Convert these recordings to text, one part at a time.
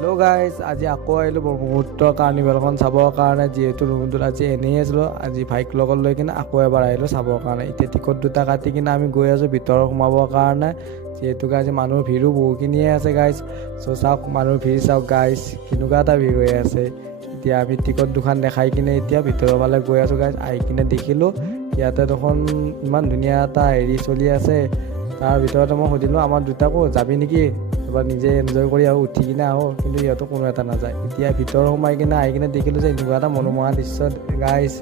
Hello' guys, আজি আকৌ আহিলোঁ ব্ৰহ্মপুত্ৰ কাৰ্নিভেলখন চাবৰ কাৰণে। যিহেতু ৰুমটোত আজি এনেই আছিলোঁ, আজি ভাইক লগত লৈ কিনে আকৌ এবাৰ আহিলোঁ চাবৰ কাৰণে। এতিয়া টিকট দুটা কাটি কিনে আমি গৈ আছোঁ ভিতৰত সোমাবৰ কাৰণে। যিহেতু আজি মানুহৰ ভিৰো বহুখিনিয়ে আছে গাইজ। চ' চাওক মানুহৰ ভিৰ চাওক গাইজ, কেনেকুৱা এটা ভিৰ হৈ আছে। এতিয়া আমি টিকট দুখন দেখাই কিনে এতিয়া ভিতৰৰ ফালে গৈ আছোঁ গাইজ। আহি কিনে দেখিলোঁ ইয়াতে দেখোন ইমান ধুনীয়া এটা হেৰি চলি আছে। তাৰ ভিতৰতে মই সুধিলোঁ আমাৰ দুটাকো যাবি নেকি, এবাৰ নিজে এনজয় কৰি আৰু উঠি কিনে আহোঁ, কিন্তু সিহঁতো কোনো এটা নাযায়। এতিয়া ভিতৰ সোমাই কিনে আহি কিনে দেখিলোঁ যে এনেকুৱা এটা মনোমোহা দৃশ্য গাইজ।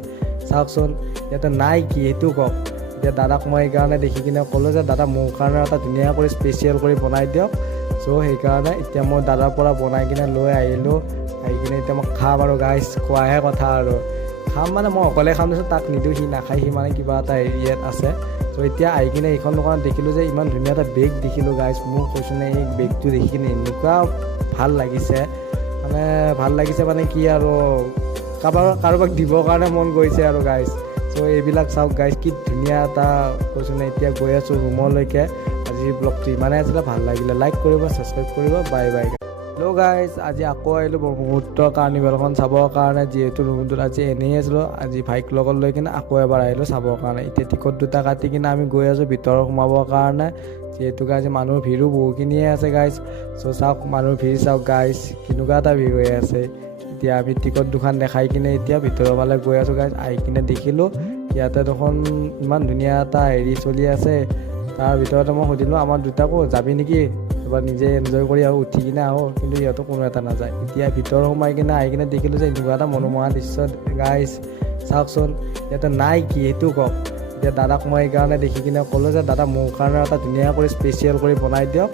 চাওকচোন ইয়াতে নাই কি সেইটো কওক। এতিয়া দাদাক মই সেইকাৰণে দেখি কিনে ক'লোঁ যে দাদা মোৰ কাৰণে এটা ধুনীয়া কৰি স্পেচিয়েল কৰি বনাই দিয়ক। চ' সেইকাৰণে এতিয়া মই দাদাৰ পৰা বনাই কিনে লৈ আহিলোঁ। আহি কিনে এতিয়া মই খাম আৰু গাইজ, খোৱাহে কথা আৰু খাম মানে মই অকলে খাম দিছোঁ, তাক নিদিওঁ, সি নাখায়, সি মানে কিবা এটা হেৰিয়াত আছে। ত' এতিয়া আহি কিনে এইখন দোকানত দেখিলোঁ যে ইমান ধুনীয়া এটা বেগ দেখিলোঁ গাইজ। মোক কৈছোঁ নে এই বেগটো দেখি কিনে এনেকুৱা ভাল লাগিছে, মানে কি আৰু কাৰোবাক দিবৰ কাৰণে মন গৈছে আৰু গাইজ। চ' এইবিলাক চাওক গাইজ, কি ধুনীয়া এটা কৈছোঁ নে। এতিয়া গৈ আছোঁ ৰুমলৈকে। আজি ব্লগটো ইমানেই আছিলে, ভাল লাগিলে লাইক কৰিব, ছাবস্ক্ৰাইব কৰিব, বাই বাই। হেল্ল' গাইজ, আজি আকৌ আহিলোঁ ব্ৰহ্মপুত্ৰ কাৰ্নিভেলখন চাবৰ কাৰণে। যিহেতু ৰুমটোত আজি এনেই আছিলোঁ, আজি ভাইক লগত লৈ কিনে আকৌ এবাৰ আহিলোঁ চাবৰ কাৰণে। এতিয়া টিকট দুটা কাটি কিনে আমি গৈ আছোঁ ভিতৰত সোমাবৰ কাৰণে। যিহেতু আজি মানুহৰ ভিৰো বহুখিনিয়ে আছে গাইজ। চ' চাওক মানুহৰ ভিৰ চাওক গাইজ, কেনেকুৱা এটা ভিৰ হৈ আছে। এতিয়া আমি টিকট দুখন দেখাই কিনে এতিয়া ভিতৰৰ ফালে গৈ আছোঁ গাইজ। আহি কিনে দেখিলোঁ ইয়াতে দেখোন ইমান ধুনীয়া এটা হেৰি চলি আছে। তাৰ ভিতৰতে মই সুধিলোঁ আমাৰ দুটাকো যাবি নেকি, এবাৰ নিজে এনজয় কৰি আৰু উঠি কিনে আহোঁ, কিন্তু সিহঁতো কোনো এটা নাযায়। এতিয়া ভিতৰ সোমাই কিনে আহি কিনে দেখিলোঁ যে এনেকুৱা এটা মনোমোহা দৃশ্য গাইজ। চাওকচোন ইয়াতে নাই কি সেইটো কওক। এতিয়া দাদাক মই সেইকাৰণে দেখি কিনে ক'লোঁ যে দাদা মোৰ কাৰণে এটা ধুনীয়া কৰি স্পেচিয়েল কৰি বনাই দিয়ক।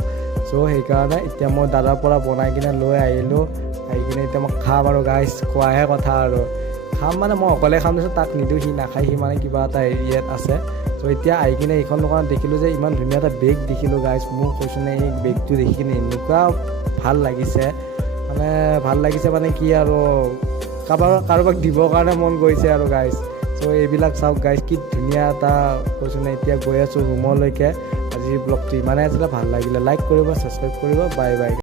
চ' সেইকাৰণে এতিয়া মই দাদাৰ পৰা বনাই কিনে লৈ আহিলোঁ। আহি কিনে এতিয়া মই খাম আৰু গাইজ, খোৱাহে কথা আৰু খাম মানে মই অকলে খাম দিছোঁ, তাক নিদিওঁ, সি নাখায়, সি মানে কিবা এটা হেৰিয়াত আছে। চ' এতিয়া আহি কিনে এইখন দোকানত দেখিলোঁ যে ইমান ধুনীয়া এটা বেগ দেখিলোঁ গাইজ। মোক কৈছোঁ নে এই বেগটো দেখি কিনে এনেকুৱা ভাল লাগিছে, মানে কি আৰু কাৰোবাক দিবৰ কাৰণে মন গৈছে আৰু গাইজ। চ' এইবিলাক চাওক গাইজ, কি ধুনীয়া এটা কৈছোঁ নে। এতিয়া গৈ আছোঁ ৰুমলৈকে। আজি ব্লগটো ইমানেই আছিলে, ভাল লাগিলে লাইক কৰিব, ছাবস্ক্ৰাইব কৰিব, বাই বাই।